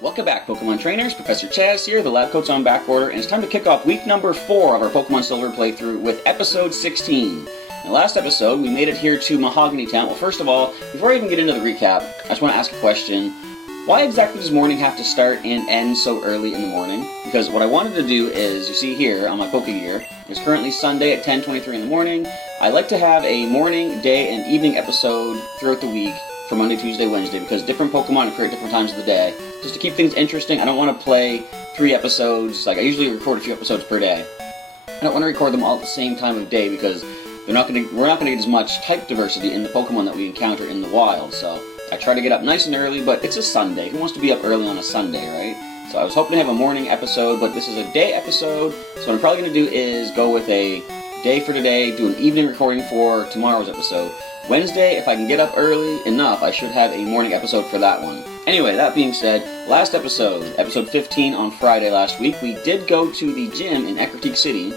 Welcome back, Pokemon Trainers. Professor Chaz here, the lab coat's on back order, and it's time to kick off week number 4 of our Pokemon Silver playthrough with episode 16. In the last episode, we made it here to Mahogany Town. Well, first of all, before I even get into the recap, I just want to ask a question. Why exactly does morning have to start and end so early in the morning? Because what I wanted to do is, you see here on my Pokegear, it's currently Sunday at 10:23 in the morning. I like to have a morning, day, and evening episode throughout the week for Monday, Tuesday, Wednesday, because different Pokemon appear at different times of the day. Just to keep things interesting, I don't want to play 3 episodes, like I usually record a few episodes per day. I don't want to record them all at the same time of day because we're not going to get as much type diversity in the Pokemon that we encounter in the wild, so I try to get up nice and early, but it's a Sunday. Who wants to be up early on a Sunday, right? So I was hoping to have a morning episode, but this is a day episode, so what I'm probably going to do is go with a day for today, do an evening recording for tomorrow's episode. Wednesday, if I can get up early enough, I should have a morning episode for that one. Anyway, that being said, last episode, episode 15 on Friday last week, we did go to the gym in Ecruteak City,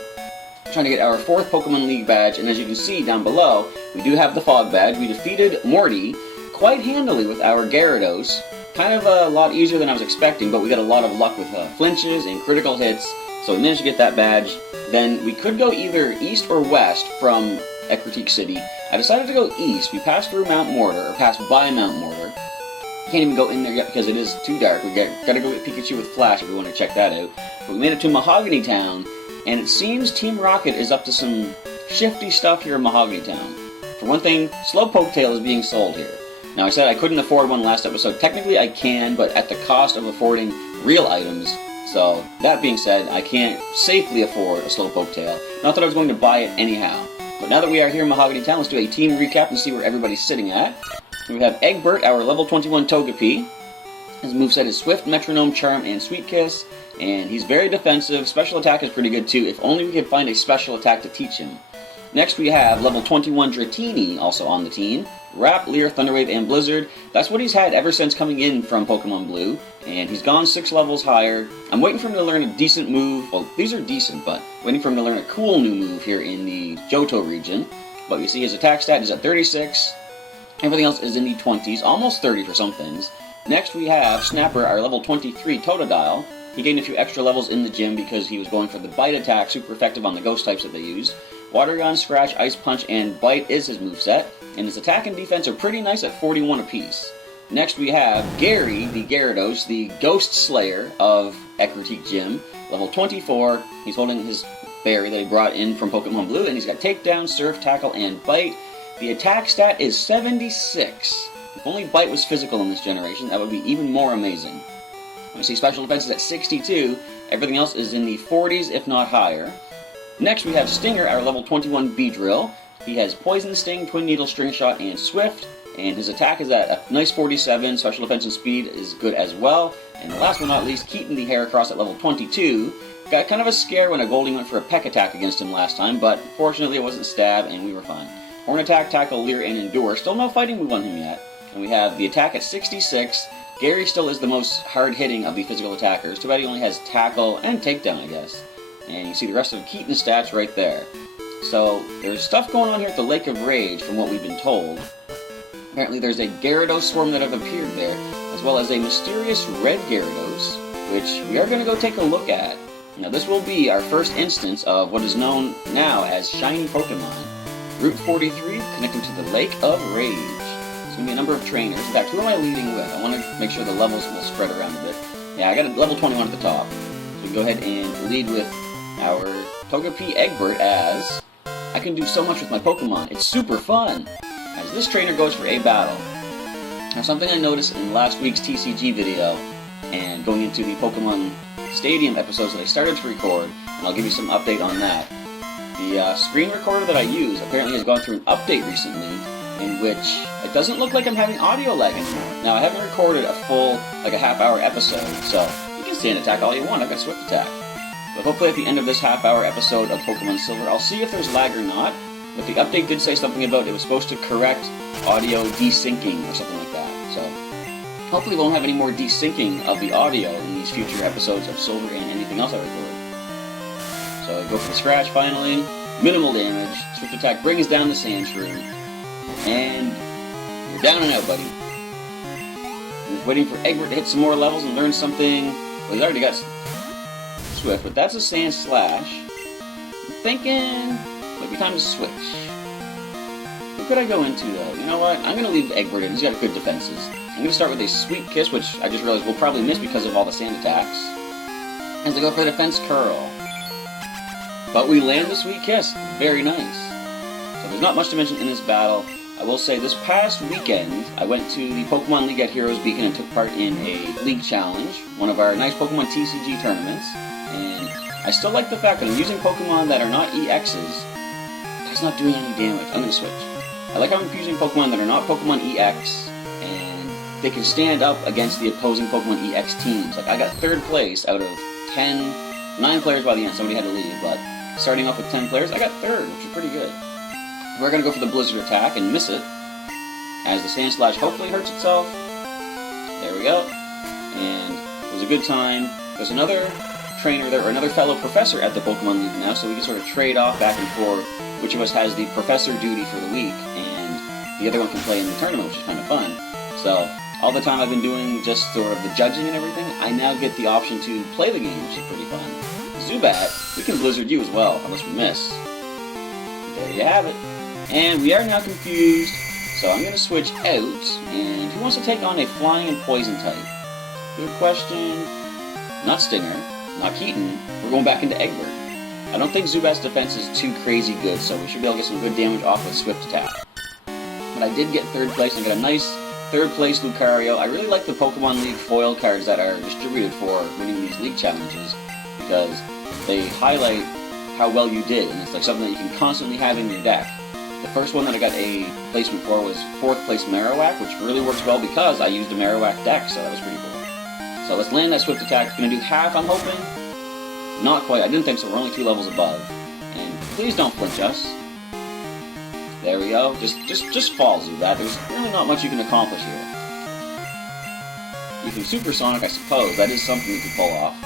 trying to get our 4th Pokemon League badge, and as you can see down below, we do have the Fog badge. We defeated Morty quite handily with our Gyarados. Kind of a lot easier than I was expecting, but we got a lot of luck with flinches and critical hits, so we managed to get that badge. Then we could go either east or west from Ecruteak City. I decided to go east. We passed through Mount Mortar, or passed by Mount Mortar. Can't even go in there yet because it is too dark. We gotta go get Pikachu with Flash if we want to check that out. But we made it to Mahogany Town, and it seems Team Rocket is up to some shifty stuff here in Mahogany Town. For one thing, Slowpoke Tail is being sold here. Now I said I couldn't afford one last episode. Technically I can, but at the cost of affording real items. So, that being said, I can't safely afford a Slowpoke Tail. Not that I was going to buy it anyhow. But now that we are here in Mahogany Town, let's do a team recap and see where everybody's sitting at. We have Egbert, our level 21 Togepi. His moveset is Swift, Metronome, Charm, and Sweet Kiss. And he's very defensive. Special attack is pretty good too, if only we could find a special attack to teach him. Next we have level 21 Dratini, also on the team. Wrap, Leer, Thunderwave, and Blizzard. That's what he's had ever since coming in from Pokemon Blue. And he's gone 6 levels higher. I'm waiting for him to learn a decent move. Well, these are decent, but waiting for him to learn a cool new move here in the Johto region. But you see his attack stat is at 36. Everything else is in the 20s, almost 30 for some things. Next we have Snapper, our level 23 Totodile. He gained a few extra levels in the gym because he was going for the Bite attack, super effective on the ghost types that they used. Water Gun, Scratch, Ice Punch, and Bite is his moveset, and his attack and defense are pretty nice at 41 apiece. Next we have Gary, the Gyarados, the Ghost Slayer of Ecruteak Gym, level 24. He's holding his berry that he brought in from Pokemon Blue, and he's got Takedown, Surf, Tackle, and Bite. The attack stat is 76. If only Bite was physical in this generation, that would be even more amazing. You see special defense is at 62. Everything else is in the 40s, if not higher. Next we have Stinger, our level 21 Beedrill. He has Poison Sting, Twin Needle, String Shot, and Swift. And his attack is at a nice 47. Special defense and speed is good as well. And last but not least, Keaton the Heracross at level 22. Got kind of a scare when a Goldie went for a Peck attack against him last time, but fortunately it wasn't Stab and we were fine. Horn Attack, Tackle, Leer, and Endure. Still no fighting move on him yet. And we have the attack at 66. Gary still is the most hard-hitting of the physical attackers. Too bad he only has Tackle and Takedown, I guess. And you see the rest of Keaton's stats right there. So, there's stuff going on here at the Lake of Rage from what we've been told. Apparently there's a Gyarados swarm that have appeared there, as well as a mysterious red Gyarados, which we are going to go take a look at. Now this will be our first instance of what is known now as Shiny Pokemon. Route 43, connecting to the Lake of Rage. There's going to be a number of trainers. In fact, who am I leading with? I want to make sure the levels will spread around a bit. Yeah, I got a level 21 at the top. So we can go ahead and lead with our Togepi Egbert as I can do so much with my Pokemon. It's super fun! As this trainer goes for a battle. Now something I noticed in last week's TCG video and going into the Pokemon Stadium episodes that I started to record, and I'll give you some update on that. The screen recorder that I use apparently has gone through an update recently in which it doesn't look like I'm having audio lag anymore. Now I haven't recorded a full, like a half-hour episode, so you can stand attack all you want. I've got Swift Attack. But hopefully at the end of this half-hour episode of Pokemon Silver, I'll see if there's lag or not. But the update did say something about it was supposed to correct audio desyncing or something like that. So hopefully we won't have any more desyncing of the audio in these future episodes of Silver and anything else I record. So I go for the Scratch finally. Minimal damage. Swift Attack brings down the Sandshrew. And you're down and out, buddy. Just waiting for Egbert to hit some more levels and learn something. Well, he's already got Swift, but that's a Sand Slash. I'm thinking might be time to switch. Who could I go into though? You know what? I'm going to leave Egbert in. He's got good defenses. I'm going to start with a Sweet Kiss, which I just realized we'll probably miss because of all the sand attacks. As I go for the Defense Curl. But we land the Sweet Kiss. Very nice. So there's not much to mention in this battle. I will say this past weekend, I went to the Pokemon League at Heroes Beacon and took part in a League Challenge, one of our nice Pokemon TCG tournaments. And I still like the fact that I'm using Pokemon that are not EXs. That's not doing any damage. I'm going to switch. I like how I'm using Pokemon that are not Pokemon EX, and they can stand up against the opposing Pokemon EX teams. Like, I got 3rd place out of 9 players by the end. Somebody had to leave, but starting off with 10 players, I got 3rd, which is pretty good. We're going to go for the Blizzard attack and miss it, as the Sand Slash hopefully hurts itself. There we go. And it was a good time. There's another trainer there, or another fellow professor at the Pokemon League now, so we can sort of trade off back and forth which of us has the professor duty for the week, and the other one can play in the tournament, which is kind of fun. So, all the time I've been doing just sort of the judging and everything, I now get the option to play the game, which is pretty fun. Zubat, we can Blizzard you as well, unless we miss. There you have it. And we are now confused, so I'm going to switch out, and who wants to take on a Flying and Poison type? Good question. Not Stinger, not Keaton, we're going back into Egbert. I don't think Zubat's defense is too crazy good, so we should be able to get some good damage off with Swift Attack. But I did get 3rd place, and I got a nice 3rd place Lucario. I really like the Pokemon League foil cards that are distributed for winning these League challenges, because they highlight how well you did, and it's like something that you can constantly have in your deck. The first one that I got a placement for was 4th place Marowak, which really works well because I used a Marowak deck, so that was pretty cool. So let's land that Swift Attack. It's going to do half, I'm hoping. Not quite. I didn't think so. We're only 2 levels above. And please don't flinch us. There we go. Just fall, Zubat. There's really not much you can accomplish here. You can Supersonic, I suppose. That is something you can pull off.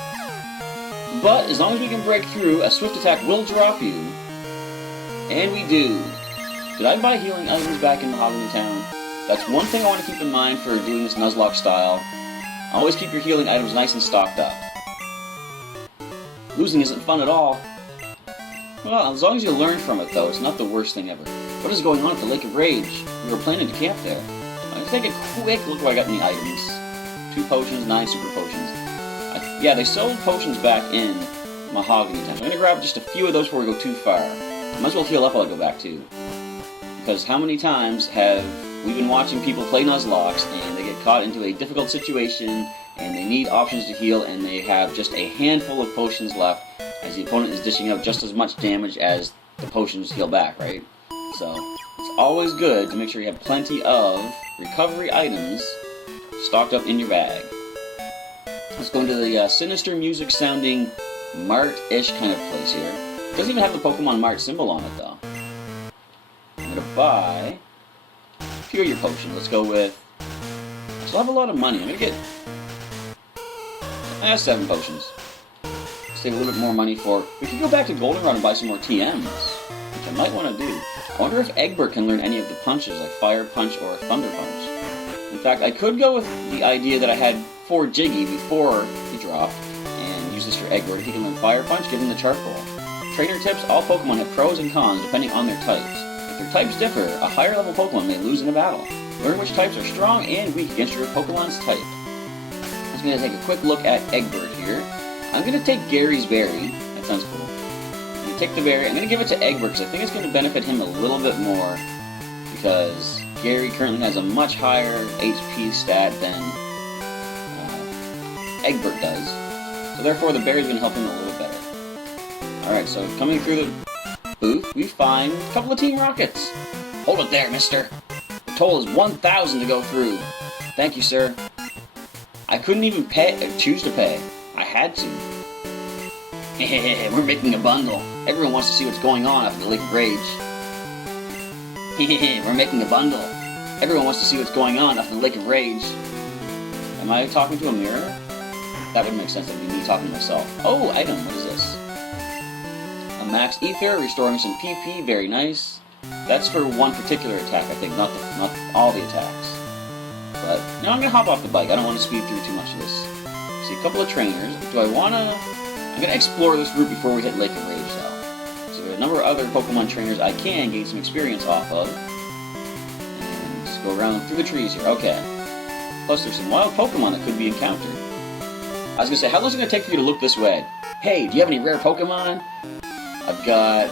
But as long as we can break through, a Swift Attack will drop you. And we do. Did I buy healing items back in Mahogany Town? That's one thing I want to keep in mind for doing this Nuzlocke style. Always keep your healing items nice and stocked up. Losing isn't fun at all. Well, as long as you learn from it, though, it's not the worst thing ever. What is going on at the Lake of Rage? We were planning to camp there. Let's take a quick look what I got in the items. 2 potions, 9 super potions. Yeah, they sold potions back in Mahogany Town. I'm going to grab just a few of those before we go too far. I might as well heal up while I go back, too. Because how many times have we been watching people play Nuzlocks and they get caught into a difficult situation and they need options to heal, and they have just a handful of potions left, as the opponent is dishing out just as much damage as the potions heal back, right? So, it's always good to make sure you have plenty of recovery items stocked up in your bag. Let's go into the sinister music sounding Mart-ish kind of place here. It doesn't even have the Pokemon Mart symbol on it, though. I'm going to buy a few of your potions. Let's go with... I still have a lot of money. I'm going to get... 7 potions. Save a little bit more money for... We could go back to Goldenrod and buy some more TMs, which I might want to do. I wonder if Egbert can learn any of the punches, like Fire Punch or Thunder Punch. In fact, I could go with the idea that I had for Jiggy before he dropped, and use this for Egbert. If he can learn Fire Punch, give him the Charcoal. Trainer tips, all Pokemon have pros and cons depending on their types. If their types differ, a higher level Pokemon may lose in a battle. Learn which types are strong and weak against your Pokemon's type. I'm going to take a quick look at Egbert here. I'm going to take Gary's Berry. That sounds cool. I'm going to take the berry. I'm going to give it to Egbert because I think it's going to benefit him a little bit more, because Gary currently has a much higher HP stat than Egbert does. So therefore the berry is going to help him a little better. Alright, so coming through the booth, we find a couple of Team Rockets. Hold it there, mister. The toll is 1,000 to go through. Thank you, sir. I couldn't even choose to pay. I had to. Hehehe, we're making a bundle. Everyone wants to see what's going on after the Lake of Rage. Hehehe, we're making a bundle. Everyone wants to see what's going on after the Lake of Rage. Am I talking to a mirror? That would make sense. That would be me talking to myself. Oh, item. What is this? A Max Ether, restoring some PP. Very nice. That's for one particular attack, I think, not all the attacks. but no, I'm gonna hop off the bike. I don't want to speed through too much of this. See a couple of trainers. Do I wanna? I'm gonna explore this route before we hit Lake of Rage, though. So there are a number of other Pokemon trainers I can gain some experience off of. And just go around through the trees here. Okay. Plus, there's some wild Pokemon that could be encountered. I was gonna say, how long is it gonna take for you to look this way? Hey, do you have any rare Pokemon? I've got.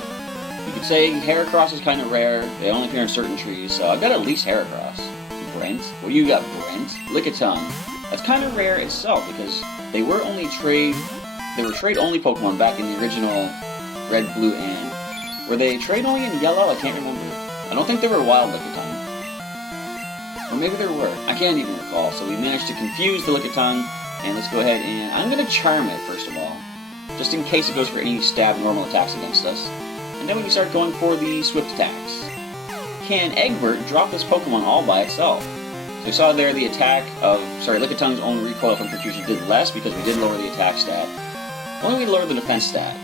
You could say Heracross is kind of rare. They only appear in certain trees, so I've got at least Heracross. Brent? What do you got, Brent? Lickitung. That's kind of rare itself because they were trade-only Pokemon back in the original Red, Blue, and... Were they trade-only in Yellow? I can't remember. I don't think they were wild Lickitung. Or maybe there were. I can't even recall. So we managed to confuse the Lickitung, and let's go ahead and... I'm going to Charm it, first of all. Just in case it goes for any stab normal attacks against us. And then we can start going for the Swift attacks. Can Egbert drop this Pokemon all by itself? So we saw there the attack of... Sorry, Lickitung's own recoil from confusion did less because we did lower the attack stat. Only we lowered the defense stat.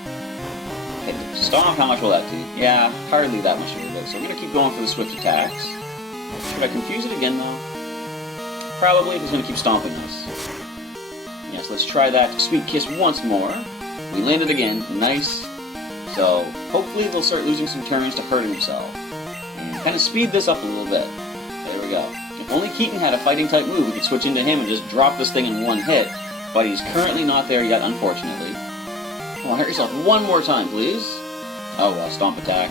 Okay, Stomp, how much will that do? Yeah, hardly that much of a bit. So I'm going to keep going for the Swift attacks. Should I confuse it again, though? Probably, if it's going to keep stomping us. Yes, let's try that Sweet Kiss once more. We landed again. Nice. So, hopefully they'll start losing some turns to hurting himself. And kind of speed this up a little bit. There we go. If only Keaton had a fighting-type move, we could switch into him and just drop this thing in one hit. But he's currently not there yet, unfortunately. Come on, hurt yourself one more time, please. Oh well, Stomp attack.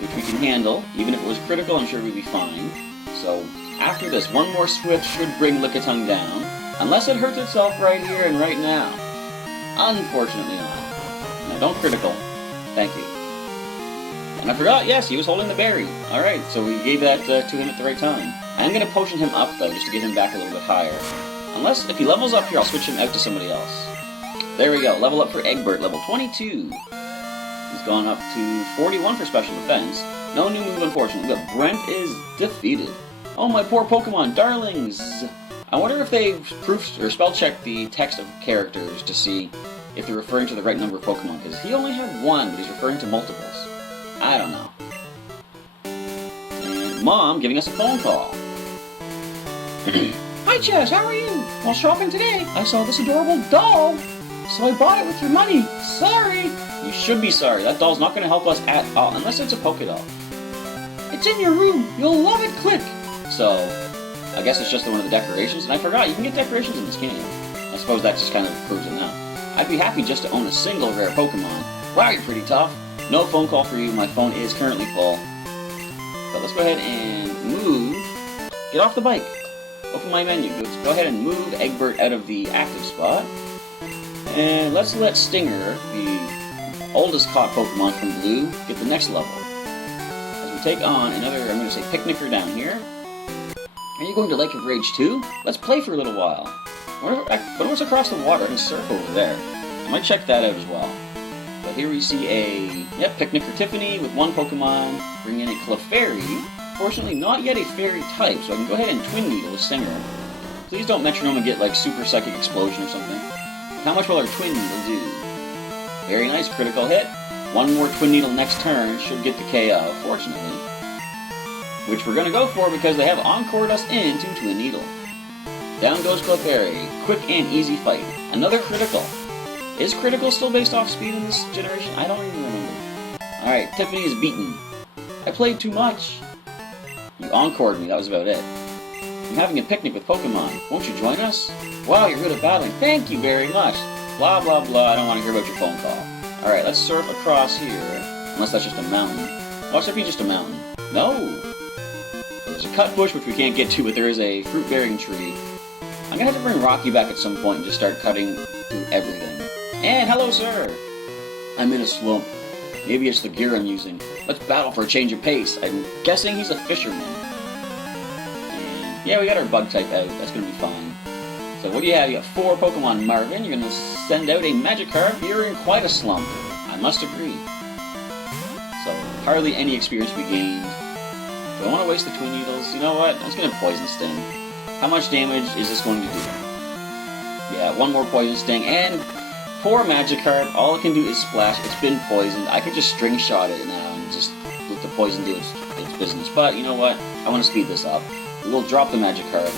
Which we can handle. Even if it was critical, I'm sure we'd be fine. So, after this, one more Swift should bring Lickitung down. Unless it hurts itself right here and right now. Unfortunately not. No, don't critical. Thank you. And I forgot, yes, he was holding the berry. Alright, so we gave that to him at the right time. I'm going to potion him up, though, just to get him back a little bit higher. Unless, if he levels up here, I'll switch him out to somebody else. There we go, level up for Egbert, level 22. He's gone up to 41 for special defense. No new move, unfortunately, but Brent is defeated. Oh, my poor Pokemon, darlings! I wonder if they've proofed or spell-checked the text of characters to see if they're referring to the right number of Pokemon, because he only had one, but he's referring to multiples. I don't know. And Mom giving us a phone call. Hi, Chess, how are you? While shopping today, I saw this adorable doll, so I bought it with your money. Sorry! You should be sorry. That doll's not going to help us at all, unless it's a Pokédoll. It's in your room. You'll love it, click! So, I guess it's just one of the decorations, and I forgot, you can get decorations in this game. I suppose that just kind of proves it now. I'd be happy just to own a single rare Pokemon. Wow, you're pretty tough. No phone call for you, my phone is currently full. But let's go ahead and move. Get off the bike. Open my menu. Let's go ahead and move Egbert out of the active spot. And let's let Stinger, the oldest caught Pokemon from Blue, get the next level. As we take on another, I'm going to say, picnicker down here. Are you going to Lake of Rage too? Let's play for a little while. What's across the water? I can surf over there. I might check that out as well. But here we see a, Picnicker Tiffany with one Pokemon. Bring in a Clefairy. Fortunately, not yet a Fairy type, so I can go ahead and Twin Needle a Stinger. Please don't Metronome and get, like, Super Psychic Explosion or something. How much will our Twin Needle do? Very nice, critical hit. One more Twin Needle next turn should get the KO, fortunately. Which we're going to go for because they have encored us into Twin Needle. Down goes Clefairy. Quick and easy fight. Another critical. Is critical still based off speed in this generation? I don't even remember. Alright, Tiffany is beaten. I played too much. You encored me, that was about it. I'm having a picnic with Pokemon. Won't you join us? Wow, you're good at battling. Thank you very much. Blah, blah, blah. I don't want to hear about your phone call. Alright, let's surf across here. Unless that's just a mountain. Watch that be just a mountain. No! There's a cut bush which we can't get to, but there is a fruit-bearing tree. I'm gonna have to bring Rocky back at some point and just start cutting through everything. And hello, sir! I'm in a slump. Maybe it's the gear I'm using. Let's battle for a change of pace. I'm guessing he's a fisherman. And yeah, we got our bug type out. That's gonna be fine. So what do you have? You got 4 Pokemon, Marvin. You're gonna send out a Magikarp. You're in quite a slump. I must agree. So hardly any experience we gained. Do I want to waste the Twin Needles? You know what? I'm just gonna Poison Sting. How much damage is this going to do? Yeah, one more Poison Sting, and poor Magikarp, all it can do is splash. It's been poisoned. I could just string shot it now and just let the poison do its business. But you know what? I want to speed this up. We will drop the Magikarp.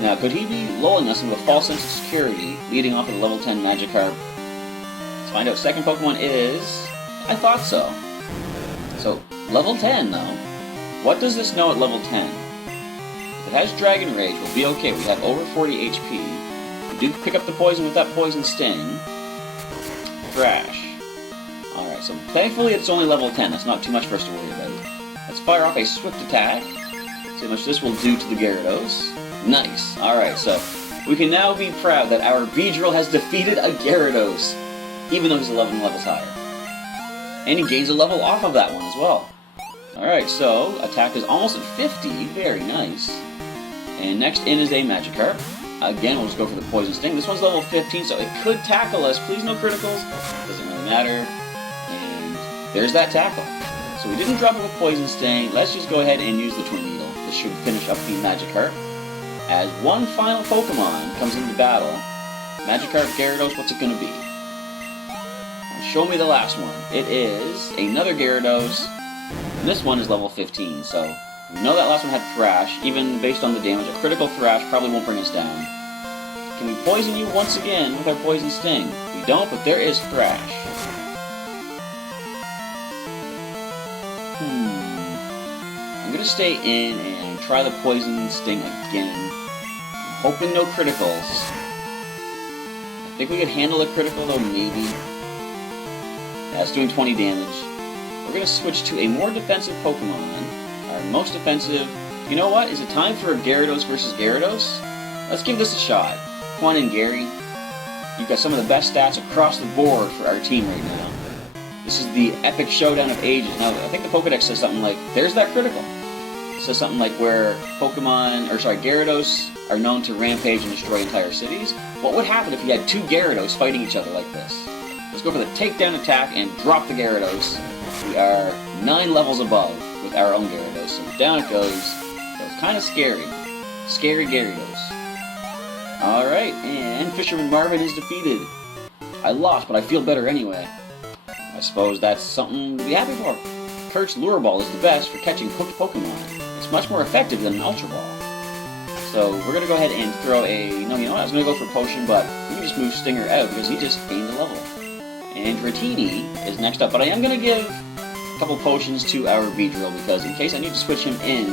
Now, could he be lulling us into a false sense of security, leading off with a level 10 Magikarp? Let's find out. Second Pokemon is... I thought so. So, level 10, though. What does this know at level 10? If it has Dragon Rage, we'll be okay. We have over 40 HP. We do pick up the poison with that Poison Sting. Thrash. Alright, so thankfully it's only level 10. That's not too much for us to worry about. Let's fire off a Swift Attack. See how much this will do to the Gyarados. Nice. Alright, so we can now be proud that our Beedrill has defeated a Gyarados, even though he's 11 levels higher. And he gains a level off of that one as well. Alright, so attack is almost at 50. Very nice. And next in is a Magikarp. Again, we'll just go for the Poison Sting. This one's level 15, so it could tackle us. Please no criticals. Doesn't really matter. And there's that tackle. So we didn't drop it with Poison Sting. Let's just go ahead and use the Twin Needle. This should finish up the Magikarp. As one final Pokemon comes into battle, Magikarp, Gyarados, what's it going to be? Show me the last one. It is another Gyarados, and this one is level 15, so we know that last one had Thrash. Even based on the damage, a critical Thrash probably won't bring us down. Can we poison you once again with our Poison Sting? We don't, but there is Thrash. I'm going to stay in and try the Poison Sting again. I'm hoping no criticals. I think we could handle a critical though, maybe. That's doing 20 damage. We're going to switch to a more defensive Pokemon. Our most defensive. You know what? Is it time for a Gyarados versus Gyarados? Let's give this a shot. Come on in, Gary. You've got some of the best stats across the board for our team right now. This is the epic showdown of ages. Now, I think the Pokedex says something like, there's that critical. It says something like where Gyarados are known to rampage and destroy entire cities. What would happen if you had two Gyarados fighting each other like this? Let's go for the takedown attack and drop the Gyarados. We are 9 levels above with our own Gyarados, so down it goes. That was kind of scary. Scary Gyarados. Alright, and Fisherman Marvin is defeated. I lost, but I feel better anyway. I suppose that's something to be happy for. Kurt's Lure Ball is the best for catching hooked Pokemon. It's much more effective than an Ultra Ball. So we're going to go ahead and throw a... No, you know what? I was going to go for a Potion, but we can just move Stinger out because he just gained a level. And Dratini is next up, but I am going to give a couple potions to our Beedrill because in case I need to switch him in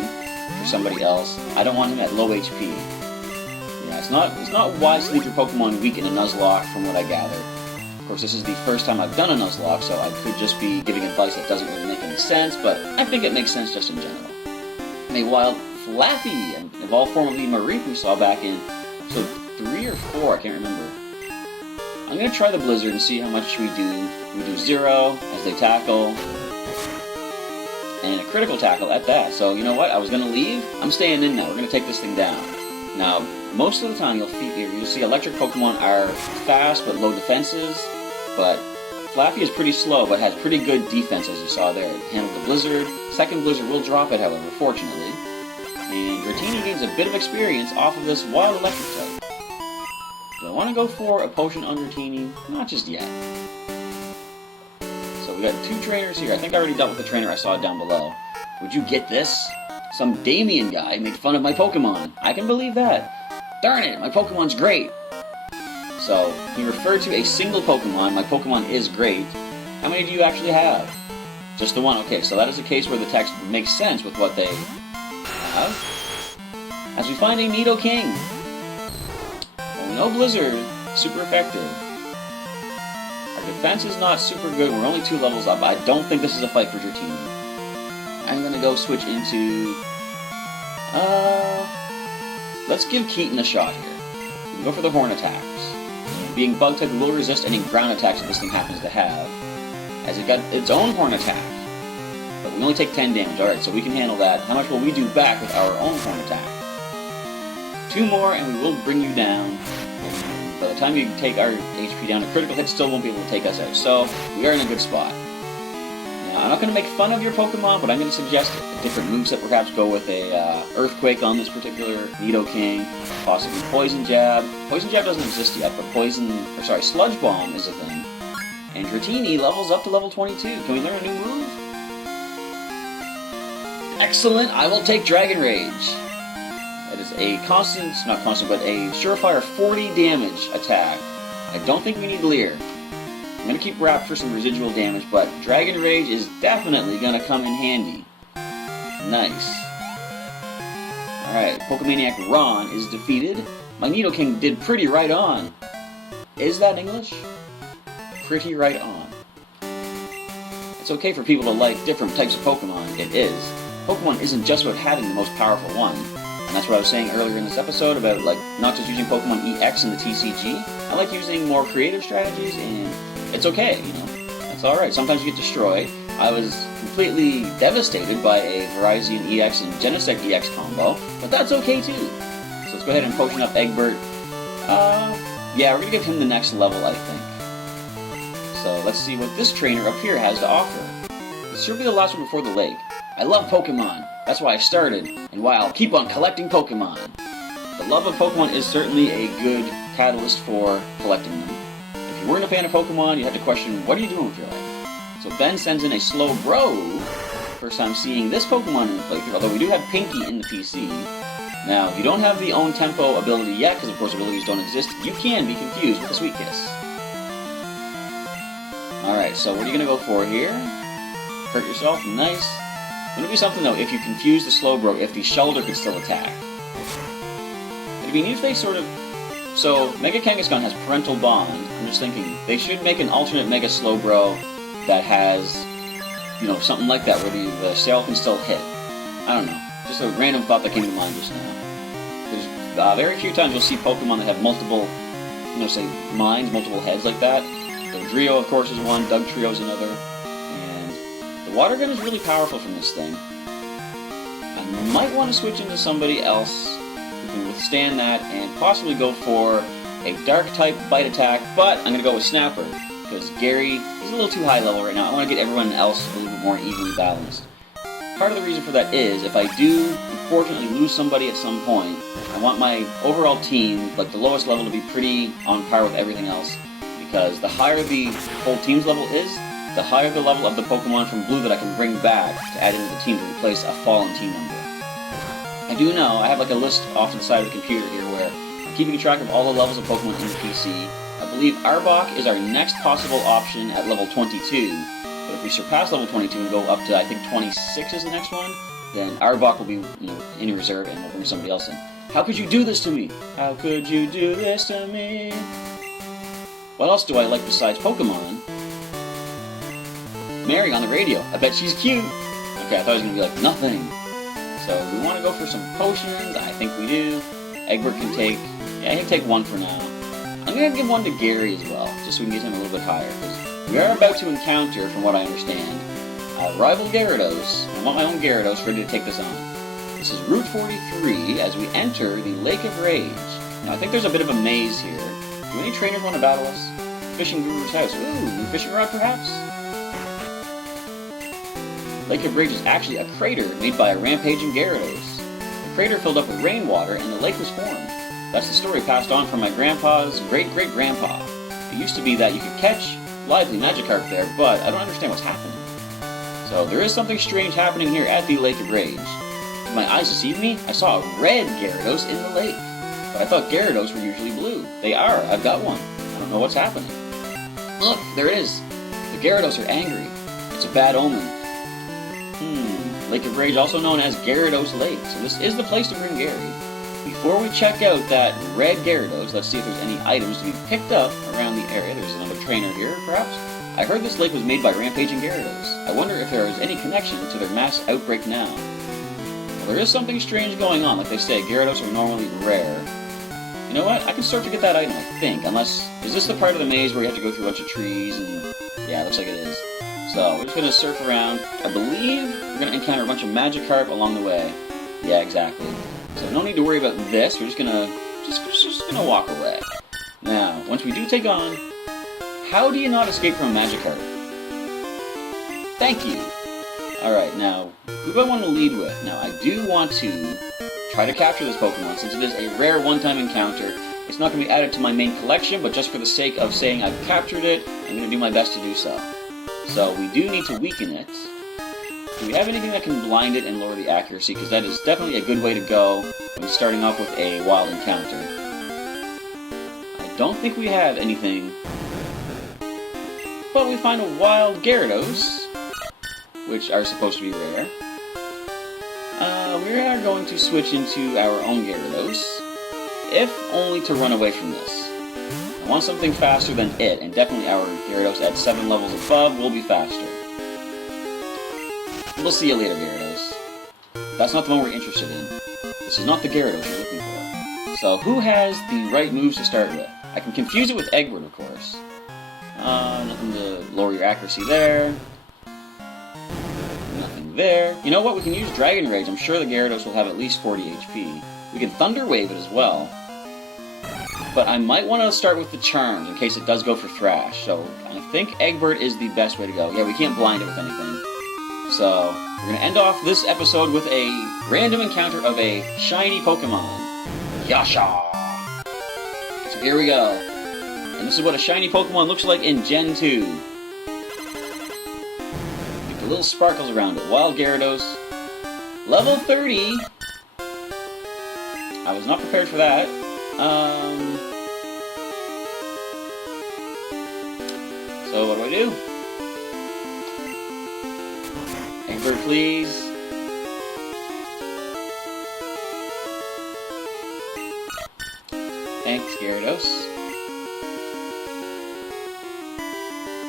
for somebody else, I don't want him at low HP. Yeah, it's not wise to leave your Pokemon weak in a Nuzlocke from what I gather. Of course, this is the first time I've done a Nuzlocke, so I could just be giving advice that doesn't really make any sense, but I think it makes sense just in general. And a wild Flappy, an evolved form of the Mareep we saw back in episode 3 or 4, I can't remember. I'm going to try the Blizzard and see how much we do. We do 0 as they tackle, and a critical tackle at that. So, you know what? I was going to leave. I'm staying in now. We're going to take this thing down. Now, most of the time you'll see electric Pokemon are fast but low defenses, but Flappy is pretty slow but has pretty good defense, as you saw there. It handled the Blizzard. Second Blizzard will drop it, however, fortunately. And Dratini gains a bit of experience off of this wild electric type. Do I want to go for a potion on Dratini? Not just yet. So we got 2 trainers here. I think I already dealt with the trainer I saw down below. Would you get this? Some Damien guy made fun of my Pokemon. I can believe that. Darn it, my Pokemon's great. So, he referred to a single Pokemon. My Pokemon is great. How many do you actually have? Just the one. Okay, so that is a case where the text makes sense with what they have. As we find a Nidoking. Well, no Blizzard. Super effective. Our defense is not super good. We're only 2 levels up. I don't think this is a fight for Dratini. I'm gonna go switch into... let's give Keaton a shot here. We can go for the Horn attacks. Being Bug type, will resist any ground attacks that this thing happens to have, as it got its own Horn attack. But we only take 10 damage. Alright, so we can handle that. How much will we do back with our own Horn attack? 2 more and we will bring you down. And by the time you take our HP down, a critical hit still won't be able to take us out. So, we are in a good spot. I'm not going to make fun of your Pokemon, but I'm going to suggest a different moveset. Perhaps go with a Earthquake on this particular Nidoking, possibly Poison Jab. Poison Jab doesn't exist yet, but Sludge Bomb is a thing. And Dratini levels up to level 22. Can we learn a new move? Excellent! I will take Dragon Rage. That is a not constant, but a surefire 40 damage attack. I don't think we need Leer. I'm going to keep Wrap for some residual damage, but Dragon Rage is definitely going to come in handy. Nice. Alright, Pokemaniac Ron is defeated. Magneto King did pretty right on. Is that English? Pretty right on. It's okay for people to like different types of Pokemon. It is. Pokemon isn't just about having the most powerful one. And that's what I was saying earlier in this episode about like not just using Pokemon EX in the TCG. I like using more creative strategies, and it's okay, you know. It's alright. Sometimes you get destroyed. I was completely devastated by a Verizon EX and Genesect EX combo, but that's okay too. So let's go ahead and potion up Egbert. Yeah, we're gonna give him the next level, I think. So let's see what this trainer up here has to offer. This should be the last one before the lake. I love Pokemon. That's why I started, and why I'll keep on collecting Pokemon. The love of Pokemon is certainly a good catalyst for collecting them. If you weren't a fan of Pokemon, you had to question, what are you doing with your life? So Ben sends in a Slowbro. First time seeing this Pokemon in the playthrough, although we do have Pinky in the PC. Now, if you don't have the Own Tempo ability yet, because of course abilities don't exist, you can be confused with a Sweet Kiss. Alright, so what are you going to go for here? Hurt yourself? Nice. Wouldn't it be something, though, if you confuse the Slowbro, if the shoulder could still attack? It'd be neat if they sort of... So, Mega Kangaskhan has Parental Bond. I'm just thinking, they should make an alternate Mega Slowbro that has, you know, something like that, where the sail can still hit. I don't know. Just a random thought that came to mind just now. There's very few times you'll see Pokemon that have multiple, you know, say, minds, multiple heads like that. Dodrio, of course, is one. Dugtrio is another. And the Water Gun is really powerful from this thing. I might want to switch into somebody else who can withstand that and possibly go for a Dark-type Bite attack, but I'm going to go with Snapper, because Gary is a little too high level right now. I want to get everyone else a little bit more evenly balanced. Part of the reason for that is, if I do, unfortunately, lose somebody at some point, I want my overall team, like the lowest level, to be pretty on par with everything else. Because the higher the whole team's level is, the higher the level of the Pokemon from Blue that I can bring back to add into the team to replace a fallen team member. I do know, I have like a list off to the side of the computer here where I'm keeping track of all the levels of Pokemon in the PC. I believe Arbok is our next possible option at level 22. But if we surpass level 22 and go up to, I think, 26 is the next one, then Arbok will be, you know, in reserve and we'll bring somebody else in. How could you do this to me? How could you do this to me? What else do I like besides Pokemon? Mary on the radio. I bet she's cute. Okay, I thought it was going to be like nothing. So we want to go for some potions. I think we do. Egbert can take... Yeah, he can take one for now. I'm going to give one to Gary as well, just so we can get him a little bit higher. We are about to encounter, from what I understand, rival Gyarados. I want my own Gyarados ready to take this on. This is Route 43 as we enter the Lake of Rage. Now, I think there's a bit of a maze here. Do any trainers want to battle us? Fishing Guru's house. Ooh, new fishing rod perhaps? Lake of Rage is actually a crater made by a rampaging Gyarados. The crater filled up with rainwater and the lake was formed. That's the story passed on from my grandpa's great-great-grandpa. It used to be that you could catch lively Magikarp there, but I don't understand what's happening. So there is something strange happening here at the Lake of Rage. Did my eyes deceive me? I saw a red Gyarados in the lake. But I thought Gyarados were usually blue. They are. I've got one. I don't know what's happening. Look, there it is. The Gyarados are angry. It's a bad omen. Lake of Rage, also known as Gyarados Lake. So this is the place to bring Gary. Before we check out that red Gyarados, let's see if there's any items to be picked up around the area. There's another trainer here, perhaps. I heard this lake was made by rampaging Gyarados. I wonder if there is any connection to their mass outbreak now. Well, there is something strange going on. Like they say, Gyarados are normally rare. You know what? I can start to get that item, I think. Unless, is this the part of the maze where you have to go through a bunch of trees and... Yeah, it looks like it is. So, we're just going to surf around. I believe we're going to encounter a bunch of Magikarp along the way. Yeah, exactly. So no need to worry about this. We're just gonna walk away. Now, once we do take on, how do you not escape from a Magikarp? Thank you. Alright, now, who do I want to lead with? Now, I do want to try to capture this Pokemon, since it is a rare one-time encounter. It's not going to be added to my main collection, but just for the sake of saying I've captured it, I'm going to do my best to do so. So, we do need to weaken it. Do we have anything that can blind it and lower the accuracy? Because that is definitely a good way to go. when starting off with a wild encounter. I don't think we have anything, but we find a wild Gyarados, which are supposed to be rare. We are going to switch into our own Gyarados, if only to run away from this. I want something faster than it, and definitely our Gyarados at 7 levels above will be faster. We'll see you later, Gyarados. That's not the one we're interested in. This is not the Gyarados you're looking for. So, who has the right moves to start with? I can confuse it with Eggward, of course. Nothing to lower your accuracy there. Nothing there. You know what? We can use Dragon Rage. I'm sure the Gyarados will have at least 40 HP. We can Thunder Wave it as well. But I might want to start with the Charms in case it does go for Thrash. So, I think Eggward is the best way to go. Yeah, we can't blind it with anything. So, we're going to end off this episode with a random encounter of a shiny Pokemon. Yasha! So here we go. And this is what a shiny Pokemon looks like in Gen 2. Get the little sparkles around it. Wild Gyarados. Level 30! I was not prepared for that. So what do? Eggward, please. Thanks, Gyarados.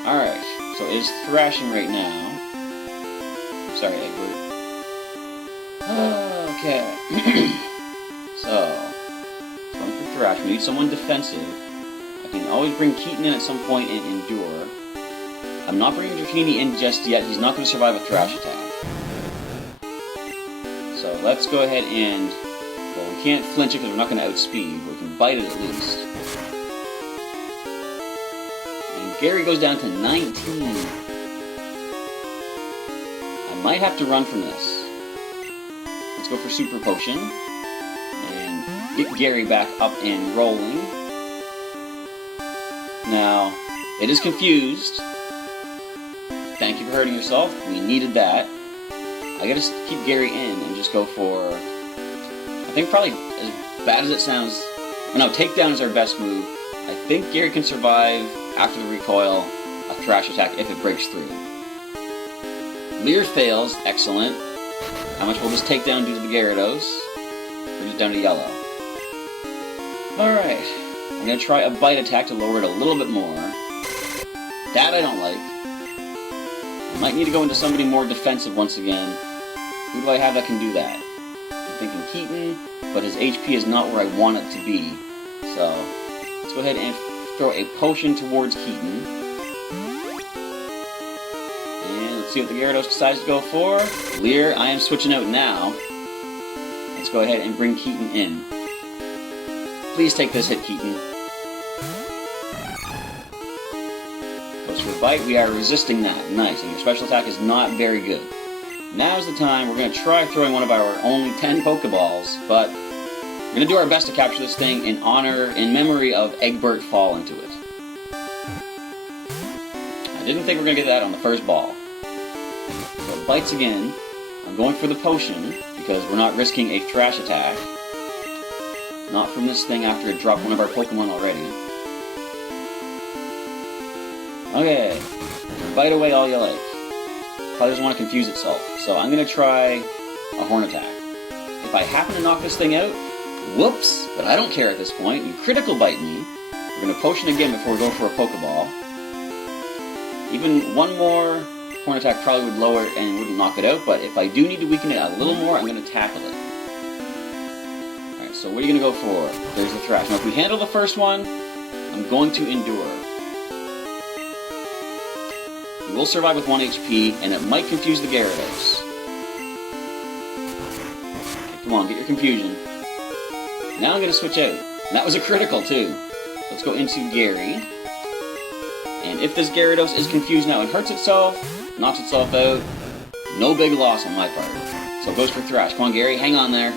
Alright, so it is thrashing right now. Sorry, Eggward. Okay. So, going for thrash. We need someone defensive. I can always bring Keaton in at some point and endure. I'm not bringing Dratini in just yet. He's not going to survive a thrash attack. So let's go ahead and... Well, we can't flinch it because we're not going to outspeed, but we can bite it at least. And Gary goes down to 19. I might have to run from this. Let's go for Super Potion. And get Gary back up and rolling. Now, it is confused. Thank you for hurting yourself. We needed that. I gotta keep Gary in and just go for... I think probably, as bad as it sounds... No, Takedown is our best move. I think Gary can survive, after the recoil, a Thrash attack if it breaks through. Leer fails. Excellent. How much will this Takedown do to the Gyarados? Brings it down to yellow. Alright. I'm gonna try a Bite attack to lower it a little bit more. That I don't like. I might need to go into somebody more defensive once again. Who do I have that can do that? I'm thinking Keaton, but his HP is not where I want it to be. So, let's go ahead and throw a potion towards Keaton. And let's see what the Gyarados decides to go for. Leer, I am switching out now. Let's go ahead and bring Keaton in. Please take this hit, Keaton. Goes for a bite. We are resisting that. Nice. And your special attack is not very good. Now's the time. We're going to try throwing one of our only 10 Pokeballs, but we're going to do our best to capture this thing in memory of Egbert fall into it. I didn't think we were going to get that on the first ball. So it bites again. I'm going for the potion, because we're not risking a Thrash attack. Not from this thing after it dropped one of our Pokemon already. Okay. Bite away all you like. Probably doesn't want to confuse itself. So I'm going to try a Horn attack. If I happen to knock this thing out, whoops, but I don't care at this point. You critical bite me. We're going to potion again before we go for a Pokeball. Even one more Horn attack probably would lower it and wouldn't knock it out, but if I do need to weaken it a little more, I'm going to tackle it. So what are you going to go for? There's the Thrash. Now if we handle the first one, I'm going to endure. We will survive with 1 HP, and it might confuse the Gyarados. Okay, come on, get your confusion. Now I'm going to switch out. And that was a critical too. Let's go into Gary. And if this Gyarados is confused now and hurts itself, knocks itself out, no big loss on my part. So it goes for Thrash. Come on, Gary, hang on there.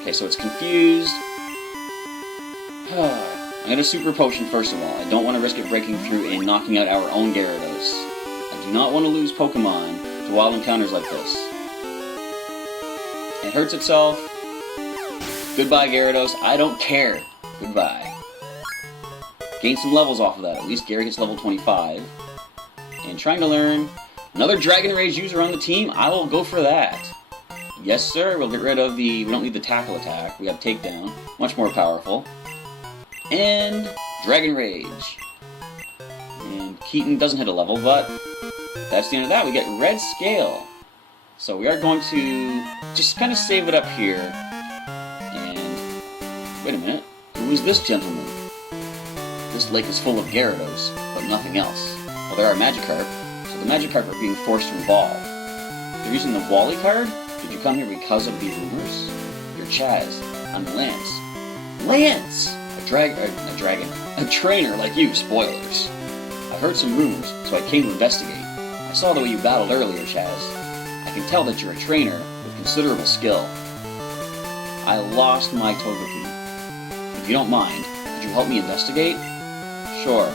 Okay, so it's confused. I'm going to Super Potion first of all. I don't want to risk it breaking through and knocking out our own Gyarados. I do not want to lose Pokemon to wild encounters like this. It hurts itself. Goodbye, Gyarados. I don't care. Goodbye. Gain some levels off of that. At least Gary hits level 25. And trying to learn another Dragon Rage user on the team, I will go for that. Yes, sir. We'll get rid of the... We don't need the tackle attack. We got Takedown. Much more powerful. And Dragon Rage. And Keaton doesn't hit a level, but that's the end of that. We get Red Scale. So we are going to just kind of save it up here. And wait a minute. Who is this gentleman? This lake is full of Gyarados, but nothing else. Well, there are Magikarp, so the Magikarp are being forced to evolve. They're using the Wally card? Did you come here because of the rumors? You're Chaz. I'm Lance. Lance! A trainer like you, spoilers. I heard some rumors, so I came to investigate. I saw the way you battled earlier, Chaz. I can tell that you're a trainer with considerable skill. I lost my Togepi. If you don't mind, could you help me investigate? Sure.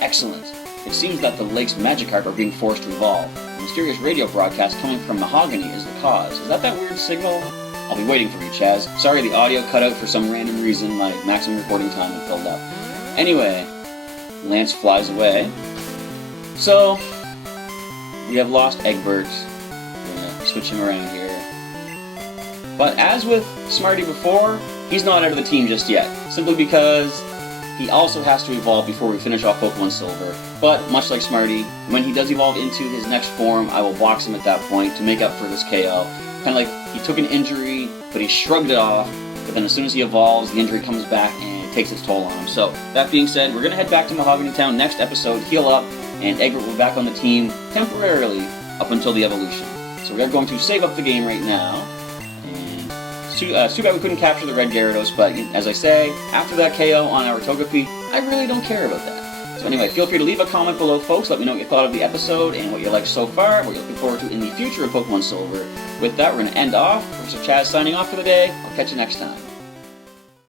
Excellent. It seems that the lake's Magikarp are being forced to evolve. A mysterious radio broadcast coming from Mahogany is the cause. Is that weird signal? I'll be waiting for you, Chaz. Sorry the audio cut out for some random reason. My maximum recording time had filled up. Anyway, Lance flies away. So, we have lost Egbert. We're gonna switch him around here. But as with Smarty before, he's not out of the team just yet. Simply because he also has to evolve before we finish off Pokemon Silver. But, much like Smarty, when he does evolve into his next form, I will box him at that point to make up for this KO. Kind of like he took an injury, but he shrugged it off, but then as soon as he evolves, the injury comes back and it takes its toll on him. So, that being said, we're going to head back to Mahogany Town next episode, heal up, and Egbert will be back on the team temporarily up until the evolution. So we are going to save up the game right now. It's too bad we couldn't capture the red Gyarados, but as I say, after that KO on our Togepi, I really don't care about that. So anyway, feel free to leave a comment below, folks. Let me know what you thought of the episode and what you liked so far, what you're looking forward to in the future of Pokemon Silver. With that, we're going to end off. Professor Chaz signing off for the day. I'll catch you next time.